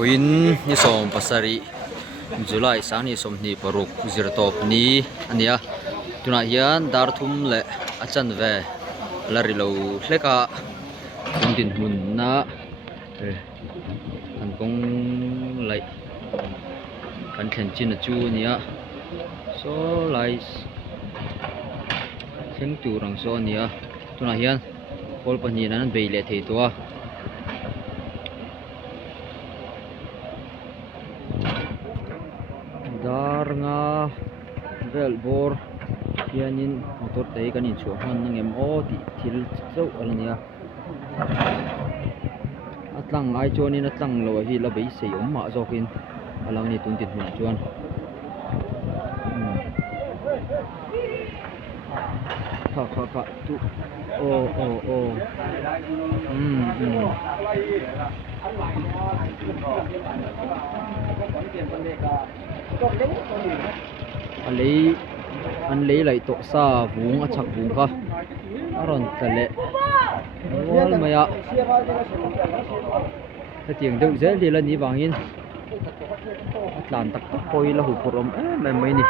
puin ni som pasari July sang ni som ni paruk zirtop ni ania tuna hian dar thum le achan ve lari lo hleka din mun na an kong lai kan thlen chin chu nia so lai theng tu rang so nia tuna hian pol pani nan bei le thei to dar nga vel bor hianin motor te kan in chu han nangem o ti thil chau alania atlang ai chonin atlang lo hi la bei sei omma zokin alang ni tun tin hun chuan kha tu o an lấy lại tổ sa vuông chặt vuông ka aron tale wal maya cái tiếng đâu dễ đi lên đi vangin atlan tak tak koi la hu porom mai mai ni